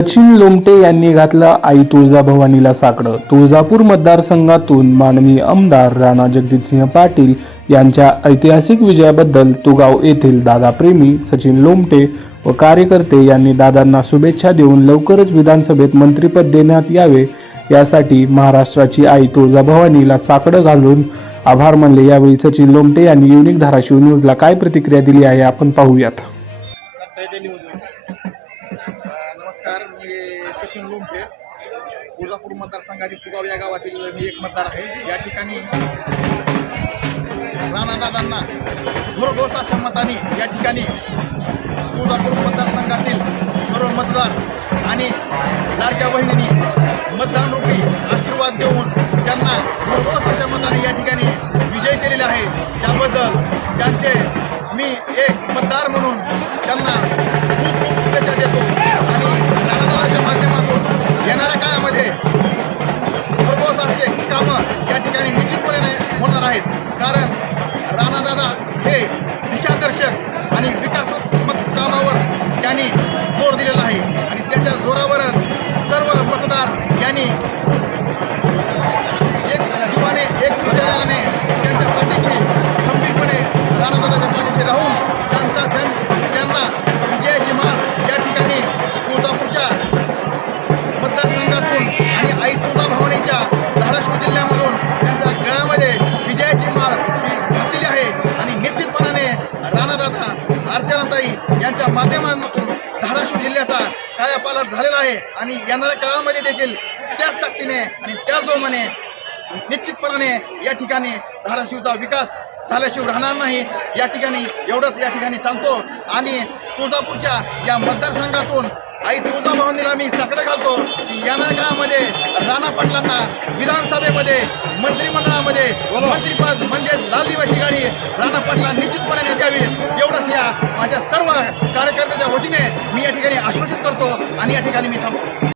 सचिन लोमटे यांनी घातलं आई तुळजाभवानीला साकडं. तुळजापूर मतदारसंघातून माननीय आमदार राणा जगजितसिंह पाटील यांच्या ऐतिहासिक विजयाबद्दल तुगाव येथील दादाप्रेमी सचिन लोमटे व कार्यकर्ते यांनी दादांना शुभेच्छा देऊन लवकरच विधानसभेत मंत्रिपद देण्यात यावे यासाठी महाराष्ट्राची आई तुळजाभवानीला साकडं घालून आभार मानले. यावेळी सचिन लोमटे यांनी युनिक धाराशिव न्यूजला काय प्रतिक्रिया दिली आहे आपण पाहूयात. नमस्कार मी सचिन लोमटे. तुळजापूर मतदारसंघातील तुगाव या गावातील मी एक मतदार आहे. या ठिकाणी राणादादांना भरघोस अशा मताने या ठिकाणी तुळजापूर मतदारसंघातील सर्व मतदार आणि लाडक्या बहिणींनी मतदान रूपी आशीर्वाद देऊन त्यांना भरघोस अशा मताने या ठिकाणी विजय केलेला आहे. त्याबद्दल त्यांचे मी एक मतदार म्हणून त्यांना कारण राणादादा हे दिशादर्शक आणि विकासात्मक कामावर त्यांनी जोर दिलेला आहे. आणि त्याच्या जोरावरच माध्यमातून धाराशिव जिल्ह्याचा कायापालट झालेला आहे. आणि येणाऱ्या काळामध्ये देखील त्याच ताकदीने आणि त्याच जोमाने निश्चितपणाने या ठिकाणी धाराशिवचा विकास झाल्याशिवाय राहणार नाही. या ठिकाणी एवढंच या ठिकाणी सांगतो. आणि तुळजापूरच्या या मतदारसंघातून आई तुळजाभवानीला मी साकडं घालतो की येणाऱ्या काळामध्ये राणा पाटलांना विधानसभेमध्ये मंत्रिमंडळामध्ये मंत्रिपद म्हणजेच लाल दिवाची गाडी राणा पाटला निश्चितपणे द्यावी. एवढंच या माझ्या सर्व आश्वासित करतो आणि या ठिकाणी मी थांबतो